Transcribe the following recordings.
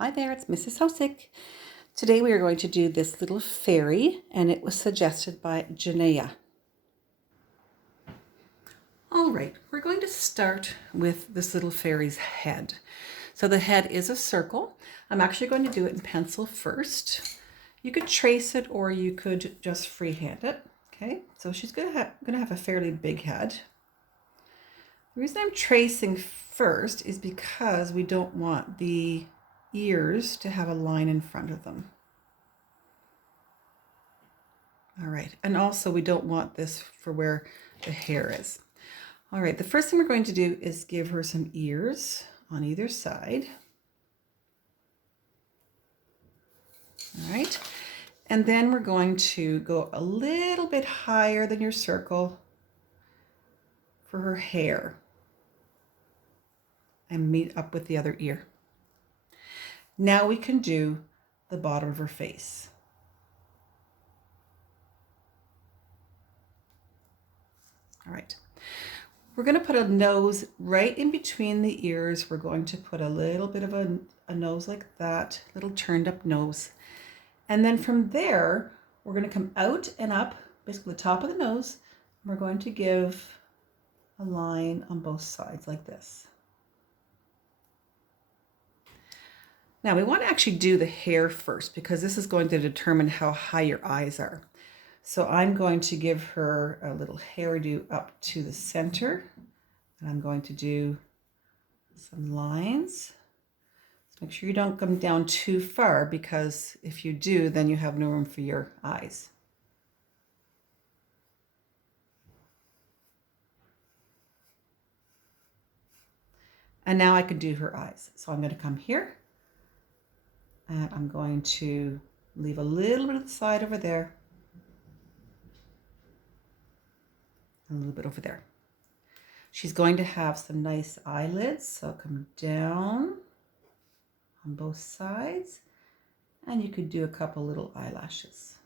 Hi there, it's Mrs. Hosick. Today we are going to do this little fairy, and it was suggested by Janaya. All right, we're going to start with this little fairy's head. So the head is a circle. I'm actually going to do it in pencil first. You could trace it or you could just freehand it. Okay, so she's gonna have a fairly big head. The reason I'm tracing first is because we don't want the ears to have a line in front of them. All right, and also we don't want this for where the hair is. All right, the first thing we're going to do is give her some ears on either side. All right, and then we're going to go a little bit higher than your circle for her hair and meet up with the other ear. Now we can do the bottom of her face. All right. We're going to put a nose right in between the ears. We're going to put a little bit of a nose like that, little turned up nose. And then from there, we're going to come out and up, basically the top of the nose. And we're going to give a line on both sides like this. Now we want to actually do the hair first because this is going to determine how high your eyes are. So I'm going to give her a little hairdo up to the center. And I'm going to do some lines. So make sure you don't come down too far because if you do, then you have no room for your eyes. And now I can do her eyes. So I'm going to come here and I'm going to leave a little bit of the side over there. And a little bit over there. She's going to have some nice eyelids. So come down on both sides. And you could do a couple little eyelashes.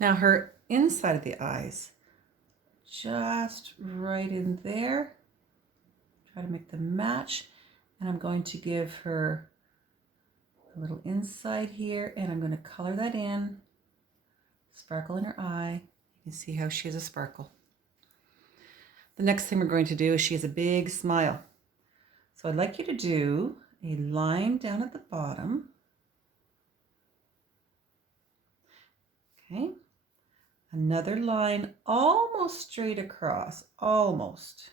Now her inside of the eyes, just right in there. Try to make them match. And I'm going to give her a little inside here, and I'm going to color that in. Sparkle in her eye. You can see how she has a sparkle. The next thing we're going to do is she has a big smile. So I'd like you to do a line down at the bottom. Okay. Another line almost straight across, almost.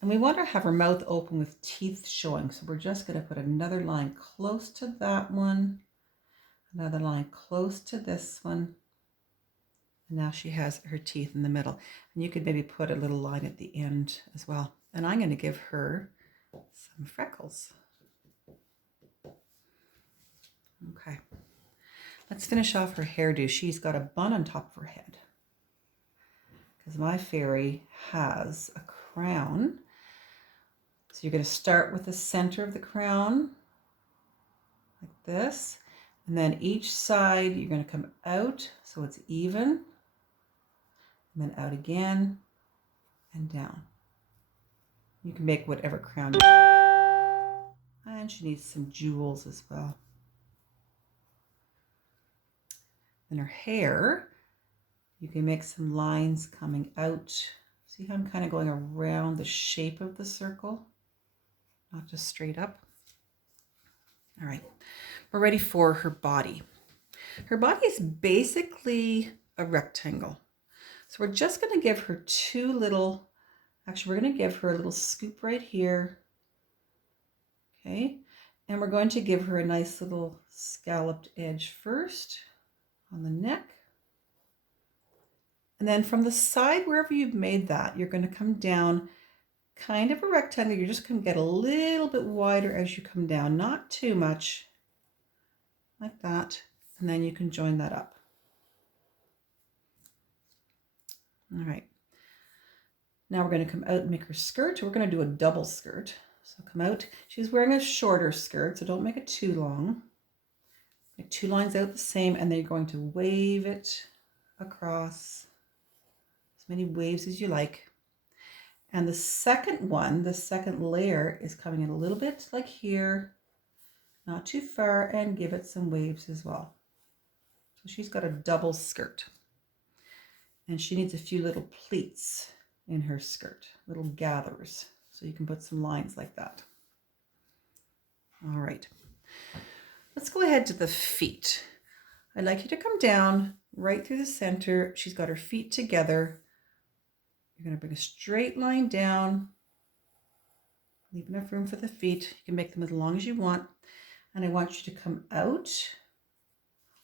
And we want to have her mouth open with teeth showing. So we're just going to put another line close to that one. Another line close to this one. And now she has her teeth in the middle. And you could maybe put a little line at the end as well. And I'm going to give her some freckles. Okay. Let's finish off her hairdo. She's got a bun on top of her head. Because my fairy has a crown. So you're going to start with the center of the crown, like this. And then each side, you're going to come out so it's even. And then out again and down. You can make whatever crown you like. And she needs some jewels as well. Then her hair, you can make some lines coming out. See how I'm kind of going around the shape of the circle? Not just straight up. All right, we're ready for her body. Her body is basically a rectangle. So we're just going to give her two little, actually we're going to give her a little scoop right here. Okay, and we're going to give her a nice little scalloped edge first on the neck. And then from the side, wherever you've made that, you're going to come down kind of a rectangle. You're just going to get a little bit wider as you come down, not too much, like that. And then you can join that up. All right. Now we're going to come out and make her skirt. We're going to do a double skirt. So come out. She's wearing a shorter skirt, so don't make it too long. Make two lines out the same, and then you're going to wave it across. As many waves as you like. And the second one, the second layer is coming in a little bit like here, not too far, and give it some waves as well. So she's got a double skirt. And she needs a few little pleats in her skirt, little gathers. So you can put some lines like that. All right. Let's go ahead to the feet. I'd like you to come down right through the center. She's got her feet together. You're going to bring a straight line down. Leave enough room for the feet. You can make them as long as you want. And I want you to come out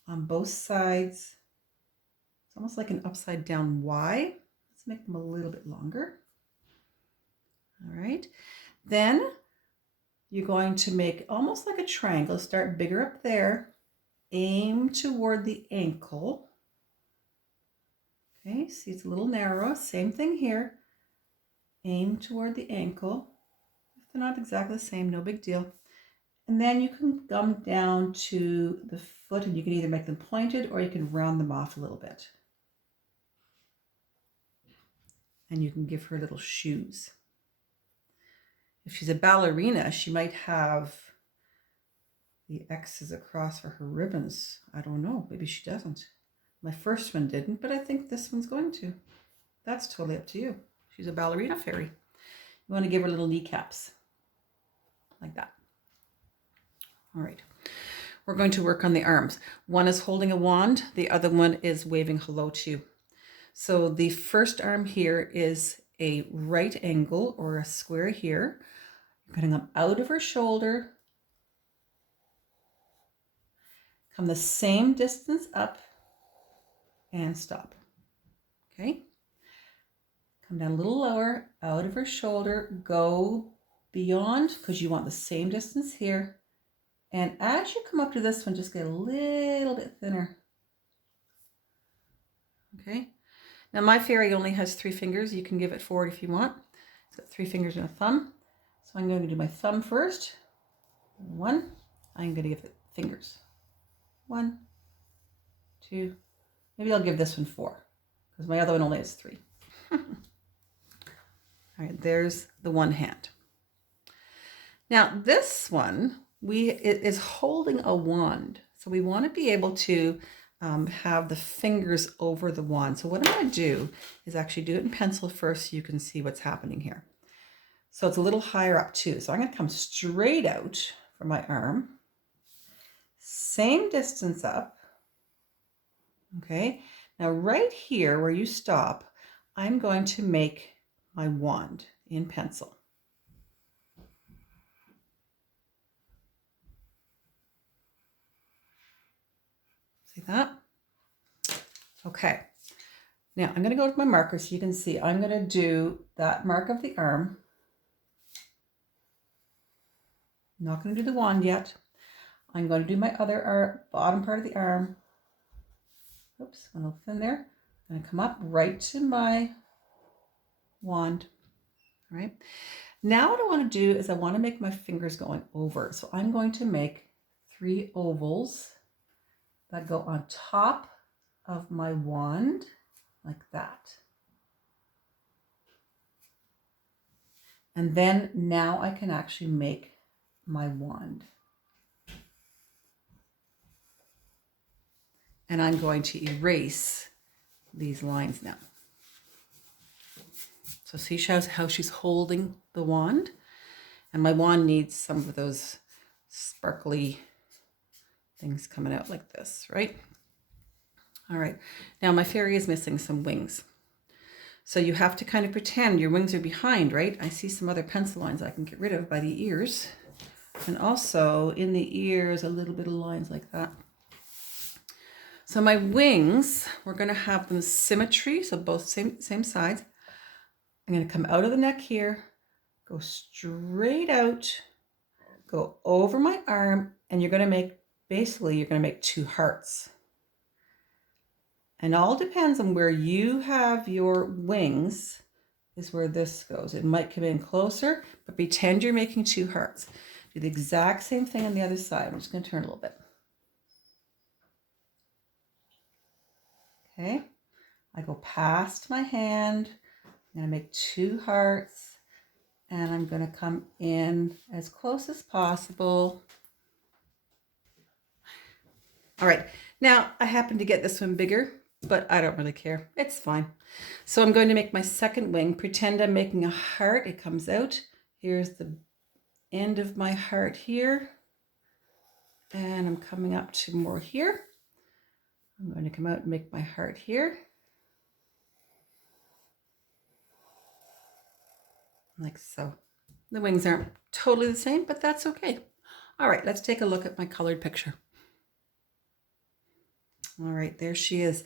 on both sides. It's almost like an upside down Y. Let's make them a little bit longer. All right. Then you're going to make almost like a triangle. Start bigger up there. Aim toward the ankle. Okay, see it's a little narrow. Same thing here. Aim toward the ankle. If they're not exactly the same, no big deal. And then you can come down to the foot, and you can either make them pointed or you can round them off a little bit. And you can give her little shoes. If she's a ballerina, she might have the X's across for her ribbons. I don't know, maybe she doesn't. My first one didn't, but I think this one's going to. That's totally up to you. She's a ballerina fairy. You want to give her little kneecaps, like that. All right, we're going to work on the arms. One is holding a wand, the other one is waving hello to you. So the first arm here is a right angle or a square here. You're going to come out of her shoulder, come the same distance up, and stop. Okay, come down a little lower, out of her shoulder, go beyond, because you want the same distance here. And as you come up to this one, just get a little bit thinner. Okay, now my fairy only has 3 fingers. You can give it 4 if you want. It's got 3 fingers and a thumb. So I'm going to do my thumb first. 1. I'm going to give it fingers. 1, 2. Maybe I'll give this one 4 because my other one only has 3. All right, there's the one hand. Now this one, it is holding a wand. So we want to be able to have the fingers over the wand. So what I'm going to do is actually do it in pencil first so you can see what's happening here. So it's a little higher up too. So I'm going to come straight out from my arm. Same distance up. Okay. Now right here where you stop, I'm going to make my wand in pencil. See that? Okay. Now I'm going to go with my marker so you can see. I'm going to do that mark of the arm. I'm not going to do the wand yet. I'm going to do my other arm, bottom part of the arm. Oops, a little thin there. I'm going to come up right to my wand. All right. Now what I want to do is I want to make my fingers going over. So I'm going to make 3 ovals that go on top of my wand like that. And then now I can actually make my wand. And I'm going to erase these lines now. So see how she's holding the wand? And my wand needs some of those sparkly things coming out like this, right? All right, now my fairy is missing some wings. So you have to kind of pretend your wings are behind, right? I see some other pencil lines I can get rid of by the ears. And also in the ears, a little bit of lines like that. So my wings, we're going to have them symmetry, so both same sides. I'm going to come out of the neck here, go straight out, go over my arm, and you're going to make, basically, you're going to make 2 hearts. And all depends on where you have your wings is where this goes. It might come in closer, but pretend you're making 2 hearts. Do the exact same thing on the other side. I'm just going to turn a little bit. Okay. I go past my hand, I'm going to make 2 hearts, and I'm going to come in as close as possible. All right, now I happen to get this one bigger, but I don't really care. It's fine. So I'm going to make my second wing. Pretend I'm making a heart. It comes out. Here's the end of my heart here. And I'm coming up to more here. I'm going to come out and make my heart here. Like so. The wings aren't totally the same, but that's okay. All right, let's take a look at my colored picture. All right, there she is.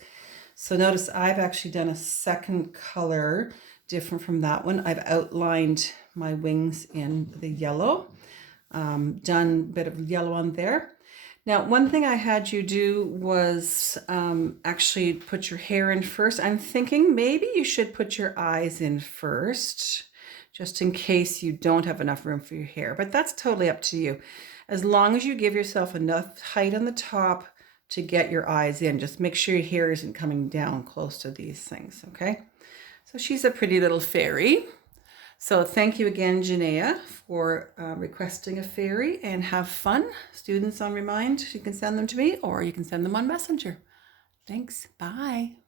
So notice I've actually done a second color different from that one. I've outlined my wings in the yellow, done a bit of yellow on there. Now, one thing I had you do was actually put your hair in first. I'm thinking maybe you should put your eyes in first, just in case you don't have enough room for your hair, but that's totally up to you. As long as you give yourself enough height on the top to get your eyes in, just make sure your hair isn't coming down close to these things, okay? So she's a pretty little fairy. So thank you again, Janaya, for requesting a fairy, and have fun. Students on Remind, you can send them to me or you can send them on Messenger. Thanks. Bye.